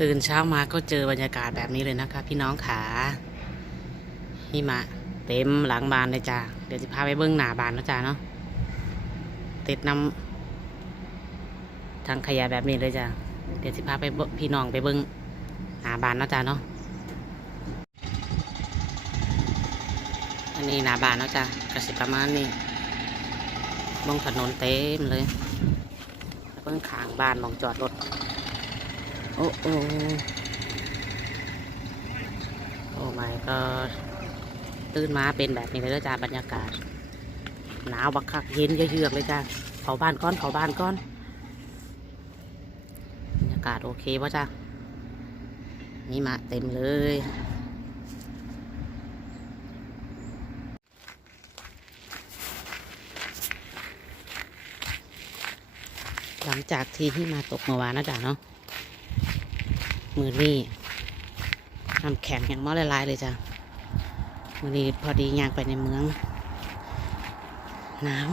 ตื่นเช้ามาก็เจอบรรยากาศแบบนี้เลยนะคะพี่น้องขาหิมะเต็มหลังบานเลยจ้าเดี๋ยวจะพาไปเบิ้องหน้าบานแล้วจ้าเนาะติดน้ำทางขยะแบบนี้เลยจ้าเดี๋ยวจะพาไปพี่น้องไปเบิ้องหน้าบานแล้วจ้าเนาะอันนี้หน้าบานแล้วจ้ากระสิประมาณนี้บงถนนเต็มเลยเบิ้งขางบ้านมองจอดรถ อ้โอ้โอ้ my god ตื่นมาเป็นแบบนี้เลยจ้าบรรยากาศ หนาวบักคักเย็นเยือกเลยจ้าเผาบ้านก้อนเผาบ้านก้อนบรรยากาศโอเคป่ะจ้านี่มาเต็มเลยหลังจากที่ที่มาตกเมื่อวานนะจ้าเนาะ มือนี่น้ำแข็งอย่างมอละลายเลยจ้ะมือนี้พอดีย่างไปในเมืองหนาว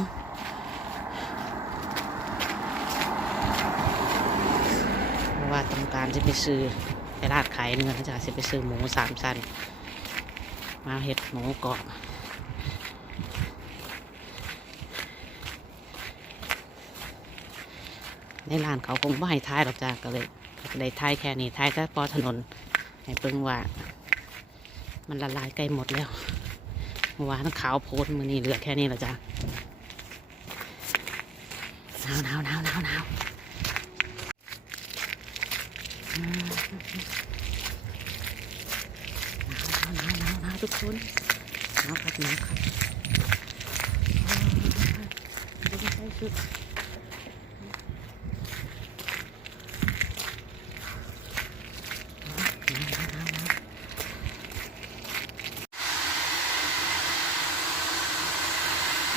เพราะว่าต้องการจะไปซื้อไปราดขายเนื้อนะจ้ะจะไปซื้อหมูสามชั้นมาเห็ดหมูกรอบในร้านเขาคงไม่ให้ท้ายหรอกจ้ะก็เลย ก็ไท้ายแค่นี้ท้ายแต่ปอถนน ให้เพิ่งว่า มันละลายใกล้หมดแล้วเมื่อวานขาวโพดมือนี้เหลือแค่นี้แล้วจ้ะหนาวหนาวหนาวหนาวหนาวหนาวหนาวหนาวหนาวทุกคนหนาวครับหนาวครับโอ้ยไม่ได้สุด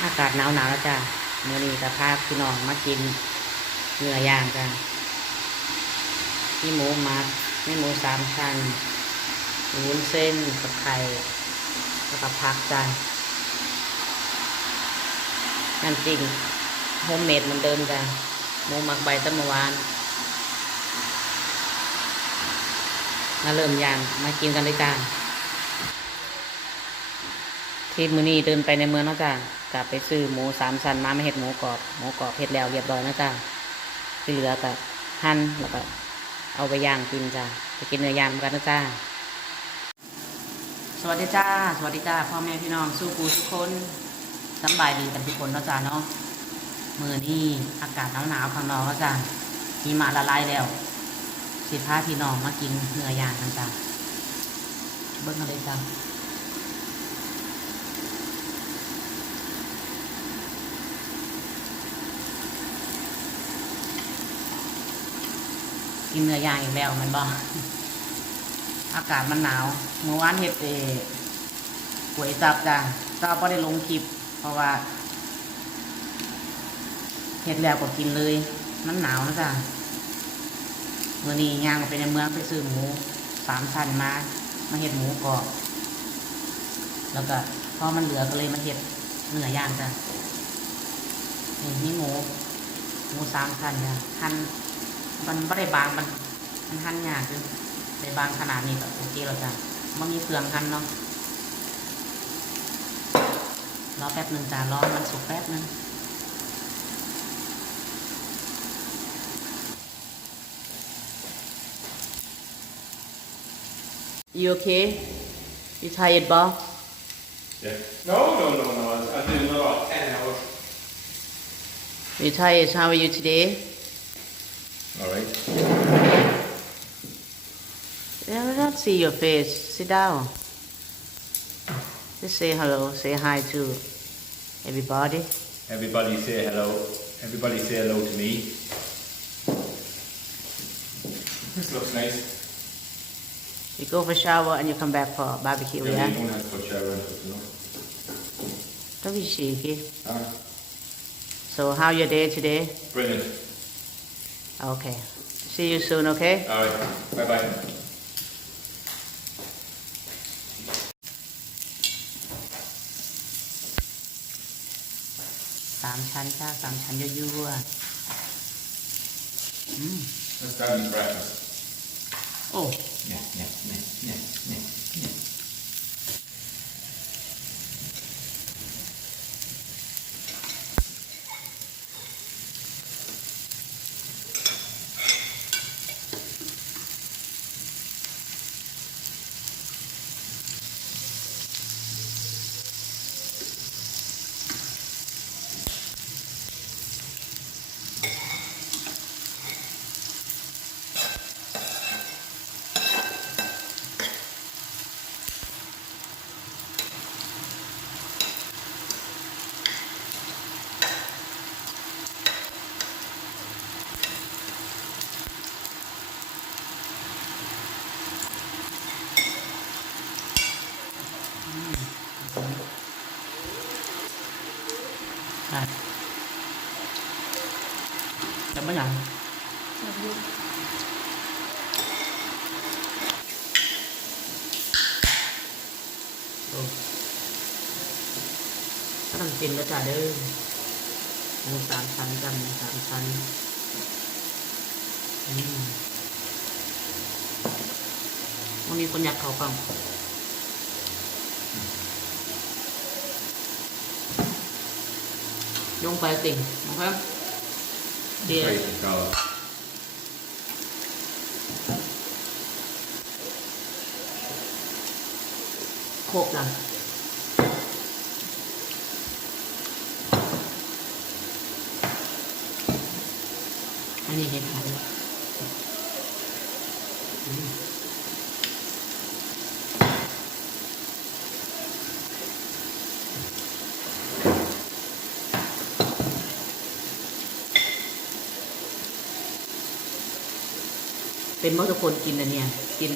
อากาศหนาวหนาวแล้วจ้ะเมื่อนี้จะพาพี่น้องมากินเนื้อย่างจ้ะมีหมูมักมีหมูสามชั้นมีวุ้นเส้นกับไข่แล้วก็ผักจ้ะนั่นจริงโฮมเมดเหมือนเดิมจ้ะหมูหมักใบตะมวานมาเริ่มย่างมากินกันเลยจ้าที่มือนี้เดินไปในเมืองเนาะจ้า กลับไปซื้อหมูสามสันมาไม่เห็ดหมูกรอบหมูกรอบเห็ดแล้วเรียบร้อยนะจ้าที่เหลือก็หั่นแล้วก็เอาไปย่างกินจ้าไปกินเนื้อย่างกันนะจ้าสวัสดีจ้า สวัสดีจ้าพ่อแม่พี่น้องสู้กูทุกคนสบายดีกันทุกคนนะจ้าเนาะมือนี้อากาศหนาวหนาวๆข้างนอกแล้วจ้าหิมะละลายแล้วสิพาพี่น้องมากินเนื้อย่างกันจ้าเบิ้งกันเลยจ้า กินเนื้อย่างอีกแล้วมันบอกอากาศมันหนาวเมื่อวานเห็ดเออก๋วยจับจ้ะก็ไ่ได้ลงคลิป เพราะว่าเห็ดแล้วก็กินเลย มันหนาวนะจ้ะเมื่อนี้ย่างไปในเมืองไปซื้อหมูสามชั้นมามาเห็ดหมูกรอบแล้วก็พอมันเหลือก็เลยมาเห็ดเนื้อย่างจ้ะนี่นี่หมูหมูสามชั้นจ้ะหั่น มันไม่ได้บางมัน มันหั่นยากคือในบางขนาดนี้ก็โอเคแล้วจ้ะมันมีเครื่องหั่นเนาะรอแป๊บหนึ่งจ้ะรอมันสุกแป๊บหนึ่ง You okay? You tired, Bob? Yeah. No, no, no, no. I- I've been about 10 hours. You tired? How are you today? All right. Yeah, I don't see your face. Sit down. Just say hello. Say hi to everybody. Everybody say hello. Everybody say hello to me. This looks nice. You go for shower and you come back for barbecue, Yeah, yeah? you don't have to put shower you. Don't be shaky. Ah, So how your day today? brilliant. Okay. See you soon, okay? All right. Bye bye. สามชั้นจ้าสามชั้นยั่วๆอืม That's Daddy's breakfast. โอ้ เนี่ยเนี่ยเนี่ยเนี่ยเนี่ยเนี่ย ใช่แต่ไม่ยัง แบบนี้ โอ้ ก็ต้องกินแล้วจ้าเด้อหมูสามชั้นกันหมูสามชั้นอืมวันนี้คนอยากเขาฟังลงไปติ่งนะครับเดี๋ยวไปก็โคกหลัง อันนี้เห็ดหอมเป็นมอทุกคนกินอันเนี่ย กิน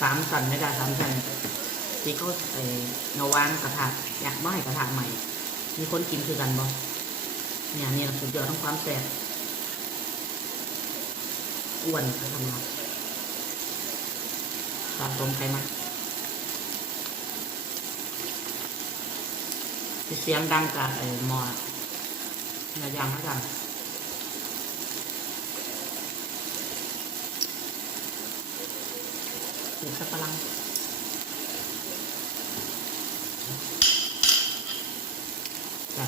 สามสันไม่ได้สามสันที่เขาเอ่อเงาวางกระถาอยากบ่ให้กระถาใหม่ มีคนกินคือกันบ่เนี่ยนี่สุดยอดทั้งความแซ่บ อ้วนไปทำงานสะสมไขมันเสียงดังจากไอ้หมอเนื้อย่างแล้วกันหรือสักกะลังจ้ะ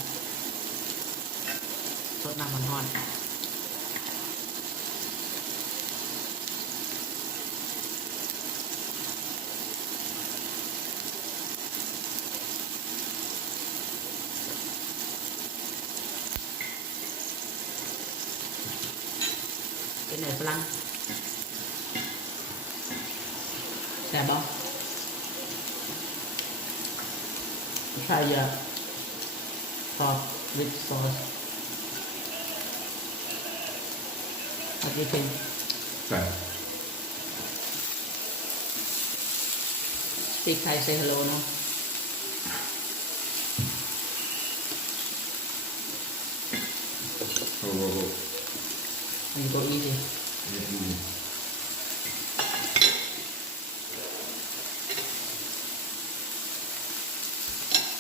สดน้ำมันร้อน เป็นไหนฝรั่งแซ่บบ้ใช่เยอะ top with sauce. What do you think? ใส่ Speak Thai, say hello, no? โอ้โห And you go easy. เนี่ยดู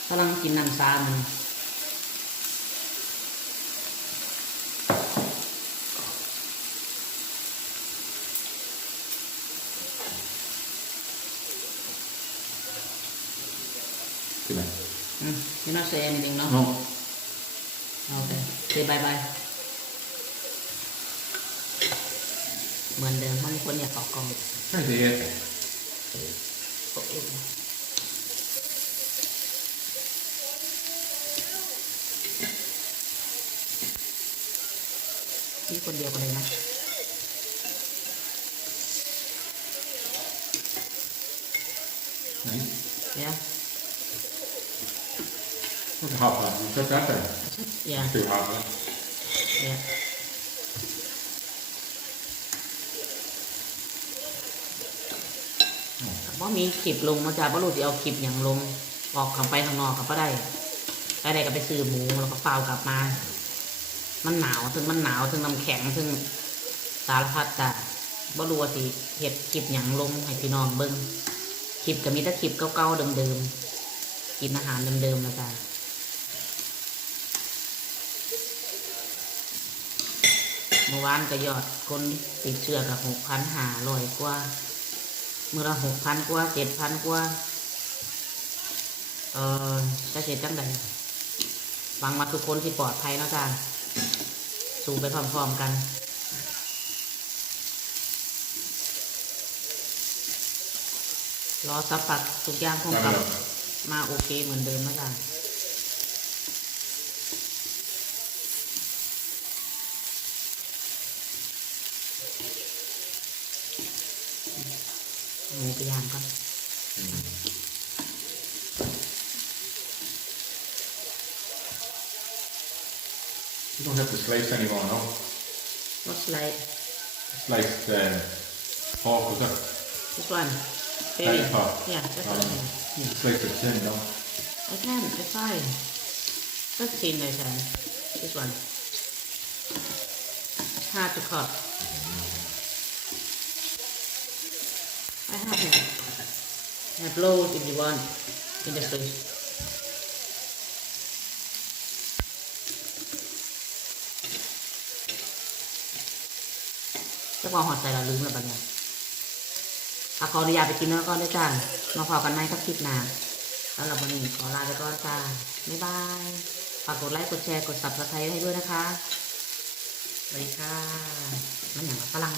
ฝรั่งกินน้ำซามัน ใช่ไหม อืม you not say anything no เนาะ okay say bye bye เห มือนเดิมมันคนอยากออกกองใช่สิเอ็ดโอเคนี่คนเดียวกันเลยนะไหนเนี่ยมันจะหับอะมันจะกัดแต่เนี่ยถือหับแล้วเนี่ย ว่ามีคลิปลงมาจากบ่รู้จะเอาคลิปอย่างลง ออกขับไปข้างนอกกับก็ได้ไปได้ก็ไปซื้อหมูแล้วก็เปล่ากลับมา มันหนาวถึงมันหนาวถึงน้ำแข็งถึงสารพัดจ้ะบ่รู้ว่าสิเห็ดคลิปอย่างลงให้พี่น้องเบิ่งคลิปก็มีแต่คลิปเก่าๆเดิมๆกินอาหารเดิมๆนะจ๊ะเมื่อวานก็ยอดคนติดเชื้อกับหกพันหาร้อยกว่า มือละหกพันกว่าเจ็ดพันกว่าเออจะเสร็จจังใดหวังมาทุกคนที่ปลอดภัยเนาะจ้าสู้ไปพร้อมๆกันรอสักพักทุกอย่างคง Ja, กลั men บ då. มาโอเคเหมือนเดิมนะจ๊ะ หมูไปย่างก่อน You don't have to slice anymore now. รสไลท์ Sliced uh, pork or something. this one baby That part. yeah that's Um, okay you slice it thin now. I can I try that's thin I can this one hard to cut I have it I have loads if you want in the fridge จะพอหอดใจเราลืมแล้วปะเนี่ยอาขออนุญาตไปกินแล้วก็ได้จ้ามาพอกันไหมครับคลิปหน้าแล้วเราวันนี้ขอลาไปก่อนจ้าบ๊ายบาย ฝากกดไลค์ กดแชร์ กด subscribe ให้ด้วยนะคะ สวัสดีค่ะ มันอย่างฝรั่ง